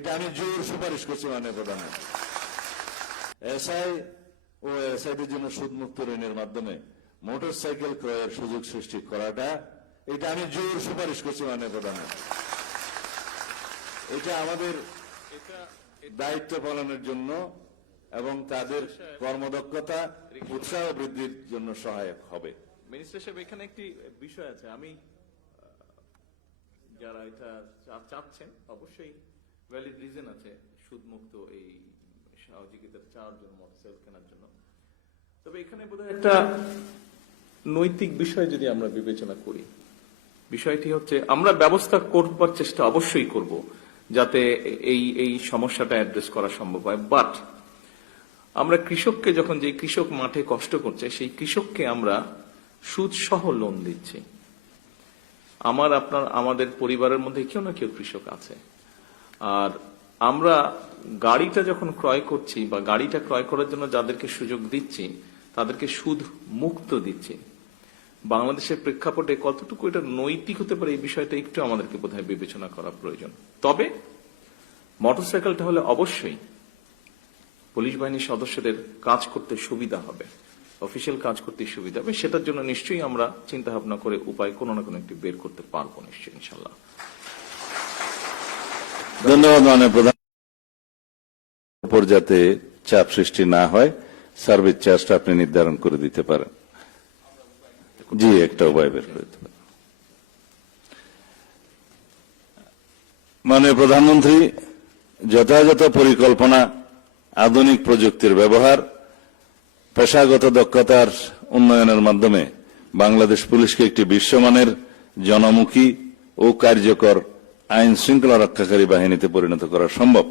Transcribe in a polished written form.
এটা আমি জোর সুপারিশ করছি মাননীয় প্রধান। এসআই ও এসআইদের জন্য সুদমুক্ত ঋণের মাধ্যমে মোটরসাইকেল ক্রয়ের সুযোগ সৃষ্টি করাটা, এটা আমি জোর সুপারিশ করছি মাননীয় প্রধান। এটা আমাদের দায়িত্ব পালনের জন্য এবং তাদের কর্মদক্ষতা উৎসাহ বৃদ্ধির জন্য সহায়ক হবে। মিনিস্টার সাহেব, এখানে একটি বিষয় আছে, আমি যারা এটা চাচ্ছেন অবশ্যই ভ্যালিড রিজন আছে সুদমুক্ত এই সহযোগিতা চাওয়ার জন্য, মোটরসাইকেল কেনার জন্য। তবে এখানে বোধহয় একটা নৈতিক বিষয় যদি আমরা বিবেচনা করি, বিষয়টি হচ্ছে আমরা ব্যবস্থা করবার চেষ্টা অবশ্যই করব যাতে এই সমস্যাটা অ্যাড্রেস করা সম্ভব হয়। বাট আমরা কৃষককে যখন, যে কৃষক মাঠে কষ্ট করছে সেই কৃষককে আমরা সুদ সহ লোন দিচ্ছি। আমাদের পরিবারের মধ্যে কেউ না কেউ কৃষক আছে। আর আমরা গাড়িটা যখন ক্রয় করছি বা গাড়িটা ক্রয় করার জন্য যাদেরকে সুযোগ দিচ্ছি তাদেরকে সুদ মুক্ত দিচ্ছি। বাংলাদেশের প্রেক্ষাপটে কতটুকু এটা নৈতিক হতে পারে এই বিষয়টা একটু আমাদেরকে বোধহয় বিবেচনা করা প্রয়োজন। তবে মোটরসাইকেলটা হলে অবশ্যই পুলিশ বাহিনীর সদস্যদের কাজ করতে সুবিধা হবে, অফিসিয়াল কাজ করতে সুবিধা হবে। সেটার জন্য নিশ্চয়ই আমরা চিন্তা ভাবনা করে উপায় কোনো না কোনো একটি বের করতে পারবো নিশ্চয়ই, ইনশাল্লাহ। ধন্যবাদ মাননীয় প্রধান। উপর যাতে চাপ সৃষ্টি না হয় সার্ভিস চার্জটা আপনি নির্ধারণ করে দিতে পারেন। জি, একটা উপায় বের করে দিতে পারেন। মাননীয় প্রধানমন্ত্রী যথাযথ পরিকল্পনা, আধুনিক প্রযুক্তির ব্যবহার, পেশাগত দক্ষতার উন্নয়নের মাধ্যমে বাংলাদেশ পুলিশকে একটি বিশ্বমানের জনমুখী ও কার্যকর আইন শৃঙ্খলা রক্ষাকারী বাহিনীতে পরিণত করা সম্ভব।